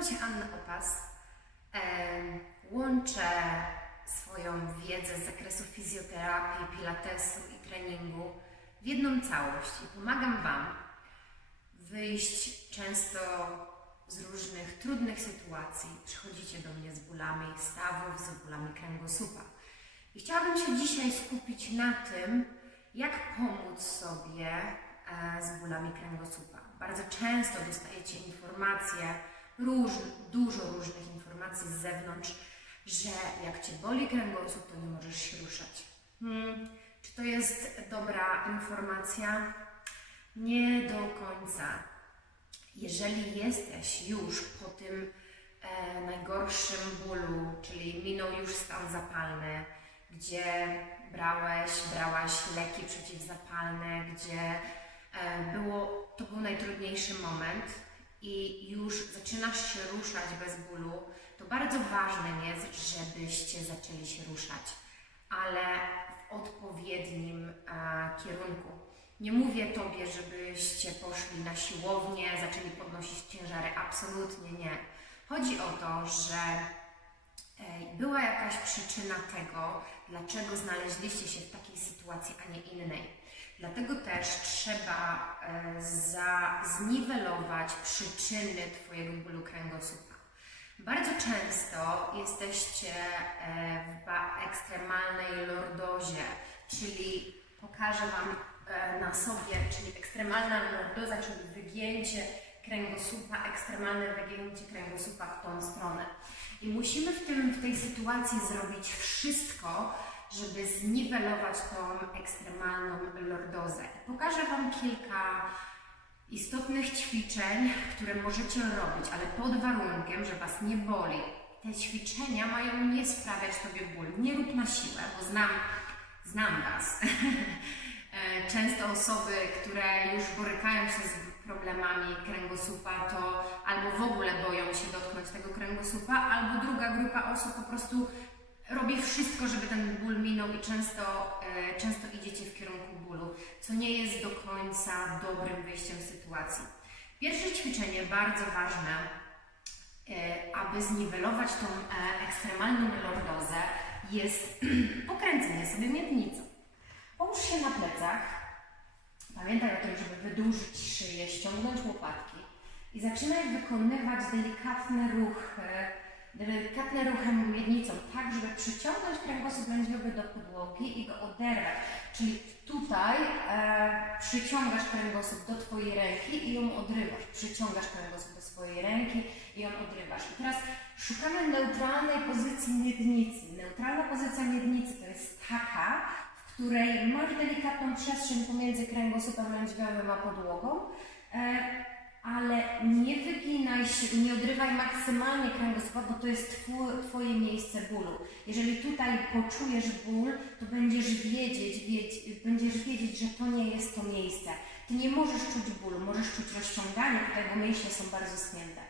Nazywam się Anna Opas. Łączę swoją wiedzę z zakresu fizjoterapii, pilatesu i treningu w jedną całość i pomagam Wam wyjść często z różnych trudnych sytuacji. Przychodzicie do mnie z bólami stawów, z bólami kręgosłupa. I chciałabym się dzisiaj skupić na tym, jak pomóc sobie e, z bólami kręgosłupa. Bardzo często dostajecie informacje, róż, dużo różnych informacji z zewnątrz, że jak Cię boli kręgosłup, to nie możesz się ruszać. Hmm, czy to jest dobra informacja? Nie do końca. Jeżeli jesteś już po tym e, najgorszym bólu, czyli minął już stan zapalny, gdzie brałeś, brałaś leki przeciwzapalne, gdzie e, było, to był najtrudniejszy moment i już zaczynasz się ruszać bez bólu, to bardzo ważne jest, żebyście zaczęli się ruszać, ale w odpowiednim e, kierunku. Nie mówię Tobie, żebyście poszli na siłownię, zaczęli podnosić ciężary. Absolutnie nie. Chodzi o to, że e, była jakaś przyczyna tego, dlaczego znaleźliście się w takiej sytuacji, a nie innej. Dlatego też trzeba e, za, zniwelować przyczyny Twojego bólu kręgosłupa. Bardzo często jesteście e, w ekstremalnej lordozie, czyli pokażę Wam e, na sobie, czyli ekstremalna lordoza, czyli wygięcie kręgosłupa, ekstremalne wygięcie kręgosłupa w tą stronę. I musimy w, tym, w tej sytuacji zrobić wszystko, żeby zniwelować tą ekstremalną lordozę. Pokażę Wam kilka istotnych ćwiczeń, które możecie robić, ale pod warunkiem, że Was nie boli. Te ćwiczenia mają nie sprawiać Tobie ból. Nie rób na siłę, bo znam, znam Was. Często osoby, które już borykają się z problemami kręgosłupa, to albo w ogóle boją się dotknąć tego kręgosłupa, albo druga grupa osób po prostu robi wszystko, żeby ten ból minął i często, e, często idziecie w kierunku bólu, co nie jest do końca dobrym wyjściem z sytuacji. Pierwsze ćwiczenie, bardzo ważne, e, aby zniwelować tą e, ekstremalną lordozę, jest pokręcenie sobie miednicą. Połóż się na plecach. Pamiętaj o tym, żeby wydłużyć szyję, ściągnąć łopatki i zaczynaj wykonywać delikatny ruch, delikatne ruchem miednicą, tak żeby przyciągnąć kręgosłup lędźwiowy do podłogi i go oderwać. Czyli tutaj e, przyciągasz kręgosłup do Twojej ręki i ją odrywasz. Przyciągasz kręgosłup do swojej ręki i ją odrywasz. I teraz szukamy neutralnej pozycji miednicy. Neutralna pozycja miednicy to jest taka, w której masz delikatną przestrzeń pomiędzy kręgosłupem lędźwiowym a podłogą, e, ale nie wyginaj się nie odrywaj maksymalnie kręgosłupa, bo to jest twój, Twoje miejsce bólu. Jeżeli tutaj poczujesz ból, to będziesz wiedzieć, wiedz, będziesz wiedzieć, że to nie jest to miejsce. Ty nie możesz czuć bólu, możesz czuć rozciąganie, bo mięśnie są bardzo spięte.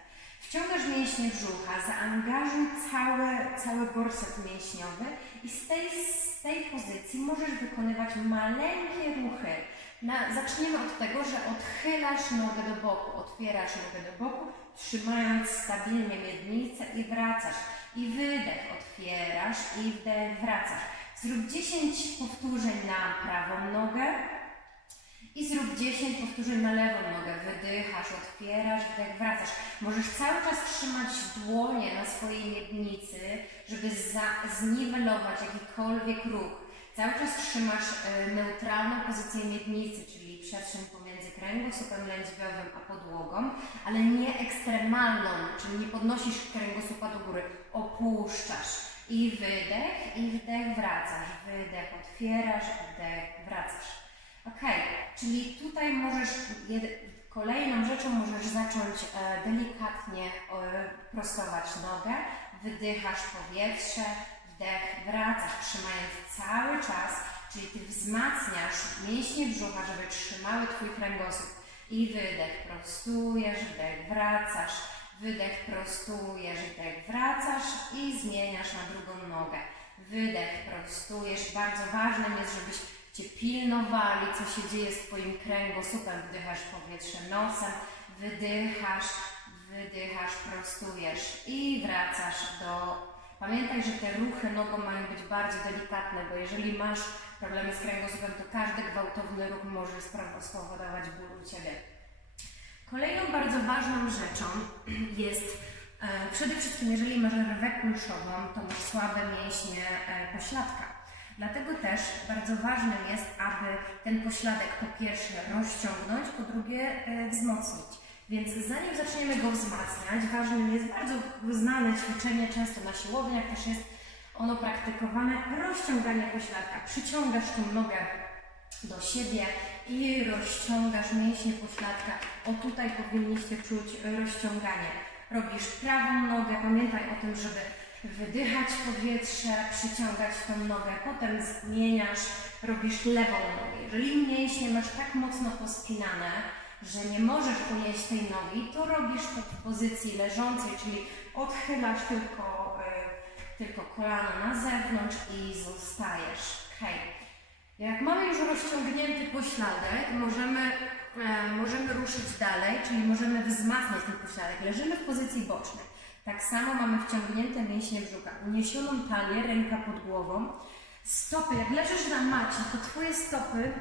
Wciągasz mięśnie brzucha, zaangażuj cały, cały gorset mięśniowy i z tej, z tej pozycji możesz wykonywać maleńkie ruchy. Na, zaczniemy od tego, że odchylasz nogę do boku, otwierasz nogę do boku, trzymając stabilnie miednicę i wracasz. I wydech, otwierasz i wdech, wracasz. Zrób 10 powtórzeń na prawą nogę i zrób 10 powtórzeń na lewą nogę. Wydychasz, otwierasz, wdech, wracasz. Możesz cały czas trzymać dłonie na swojej miednicy, żeby za, zniwelować jakikolwiek ruch. Cały czas trzymasz e, neutralną pozycję miednicy, czyli przestrzeń pomiędzy kręgosłupem lędźwiowym a podłogą, ale nie ekstremalną, czyli nie podnosisz kręgosłupa do góry, opuszczasz. I wydech, i wdech, wracasz. Wydech, otwierasz, wdech, wracasz. Ok, czyli tutaj możesz, kolejną rzeczą możesz zacząć e, delikatnie e, prostować nogę, wydychasz powietrze, wdech, wracasz, trzymając cały czas, czyli Ty wzmacniasz mięśnie brzucha, żeby trzymały Twój kręgosłup. I wydech, prostujesz, wdech, wracasz, wydech, prostujesz, wdech, wracasz i zmieniasz na drugą nogę. Wydech, prostujesz. Bardzo ważnym jest, żebyś Cię pilnowali, co się dzieje z Twoim kręgosłupem. Wdychasz powietrze nosem, wydychasz, wydychasz, prostujesz i wracasz do... Pamiętaj, że te ruchy nogą mają być bardzo delikatne, bo jeżeli masz problemy z kręgosłupem, to każdy gwałtowny ruch może spowodować ból u Ciebie. Kolejną bardzo ważną rzeczą jest e, przede wszystkim, jeżeli masz rwę kulszową, to masz słabe mięśnie e, pośladka. Dlatego też bardzo ważnym jest, aby ten pośladek po pierwsze rozciągnąć, po drugie e, wzmocnić. Więc zanim zaczniemy go wzmacniać, ważnym jest bardzo znane ćwiczenie, często na siłowniach też jest ono praktykowane, rozciąganie pośladka. Przyciągasz tą nogę do siebie i rozciągasz mięśnie pośladka. O tutaj powinniście czuć rozciąganie. Robisz prawą nogę, pamiętaj o tym, żeby wydychać powietrze, przyciągać tą nogę, potem zmieniasz, robisz lewą nogę. Jeżeli mięśnie masz tak mocno pospinane, że nie możesz unieść tej nogi, to robisz to w pozycji leżącej, czyli odchylasz tylko, y, tylko kolano na zewnątrz i zostajesz. Hej. Jak mamy już rozciągnięty pośladek, możemy, e, możemy ruszyć dalej, czyli możemy wzmacniać ten pośladek. Leżymy w pozycji bocznej. Tak samo mamy wciągnięte mięśnie brzucha, uniesioną talię, ręka pod głową. Stopy, jak leżysz na macie, to Twoje stopy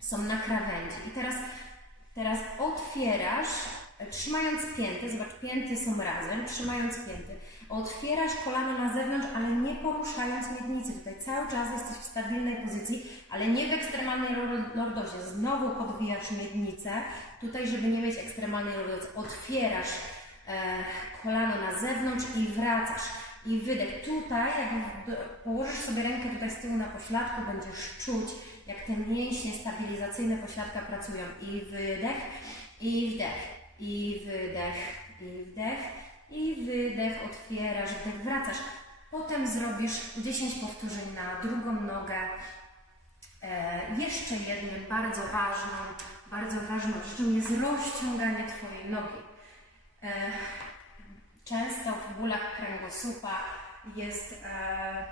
są na krawędzi. I teraz, teraz otwierasz, trzymając pięty, zobacz, pięty są razem, trzymając pięty. Otwierasz kolano na zewnątrz, ale nie poruszając miednicy. Tutaj cały czas jesteś w stabilnej pozycji, ale nie w ekstremalnej lor- lordozie. Znowu podwijasz miednicę, tutaj, żeby nie mieć ekstremalnej lordozy. Otwierasz e, kolano na zewnątrz i wracasz. I wydech. Tutaj, jak położysz sobie rękę tutaj z tyłu na pośladku, będziesz czuć, jak te mięśnie stabilizacyjne pośladka pracują. I wydech, i wdech, i wydech, i wdech, i wydech, otwierasz, wdech, wracasz. Potem zrobisz 10 powtórzeń na drugą nogę. E, jeszcze jednym bardzo ważną, bardzo ważną rzeczą jest rozciąganie Twojej nogi. E, często w bólach kręgosłupa jest, e,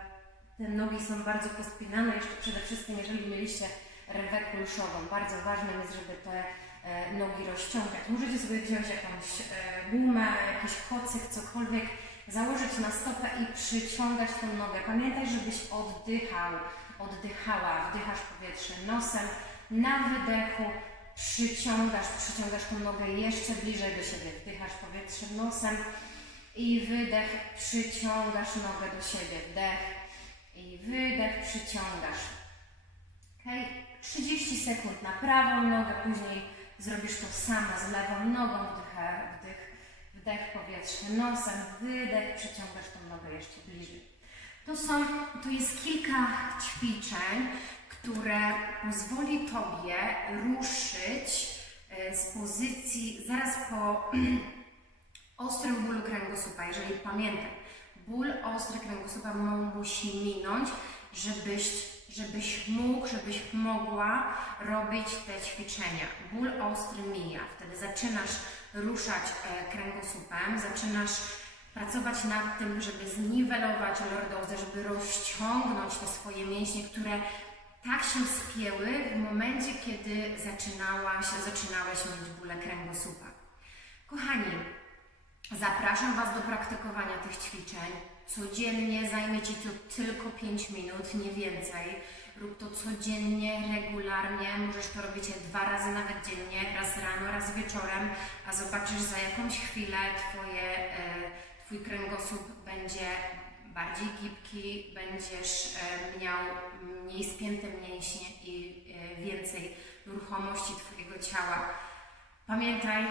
te nogi są bardzo pospinane, jeszcze przede wszystkim jeżeli mieliście rwę kulszową. Bardzo ważne jest, żeby te e, nogi rozciągać. Możecie sobie wziąć jakąś e, gumę, jakiś kocyk, cokolwiek, założyć na stopę i przyciągać tą nogę. Pamiętaj, żebyś oddychał, oddychała, wdychasz powietrze nosem, na wydechu przyciągasz, przyciągasz tą nogę jeszcze bliżej do siebie, wdychasz powietrze nosem i wydech, przyciągasz nogę do siebie, wdech i wydech, przyciągasz. Ok? 30 sekund na prawą nogę, później zrobisz to samo z lewą nogą, wdech, wdech, wdech powietrze nosem, wydech, przyciągasz tą nogę jeszcze bliżej. To są, to jest kilka ćwiczeń, które pozwoli Tobie ruszyć e, z pozycji zaraz po ostrym bólu kręgosłupa. Jeżeli pamiętaj, ból ostry kręgosłupa mu- musi minąć, żebyś, żebyś mógł, żebyś mogła robić te ćwiczenia. Ból ostry mija, wtedy zaczynasz ruszać e, kręgosłupem, zaczynasz pracować nad tym, żeby zniwelować lordozę, żeby rozciągnąć te swoje mięśnie, które tak się spięły w momencie, kiedy zaczynałaś, zaczynałeś mieć bóle kręgosłupa. Kochani, Zapraszam Was do praktykowania tych ćwiczeń. Codziennie zajmie Ci to tylko 5 minut, nie więcej. Rób to codziennie, regularnie. Możesz to robić dwa razy nawet dziennie, raz rano, raz wieczorem, a zobaczysz za jakąś chwilę Twoje, e, Twój kręgosłup będzie bardziej gibki, będziesz e, miał mniej spięte mięśnie i e, więcej ruchomości Twojego ciała. Pamiętaj,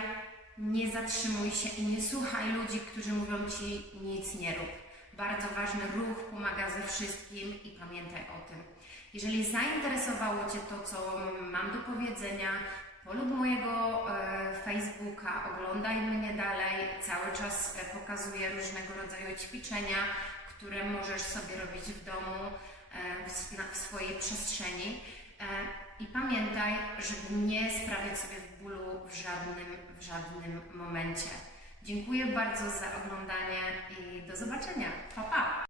nie zatrzymuj się i nie słuchaj ludzi, którzy mówią ci nic nie rób. Bardzo ważny ruch pomaga ze wszystkim i pamiętaj o tym. Jeżeli zainteresowało Cię to, co mam do powiedzenia, polub mojego e, Facebooka, oglądaj mnie dalej. Cały czas e, pokazuję różnego rodzaju ćwiczenia, które możesz sobie robić w domu, e, w, swojej przestrzeni. I pamiętaj, żeby nie sprawiać sobie bólu w żadnym, w żadnym momencie. Dziękuję bardzo za oglądanie i do zobaczenia. Pa, pa!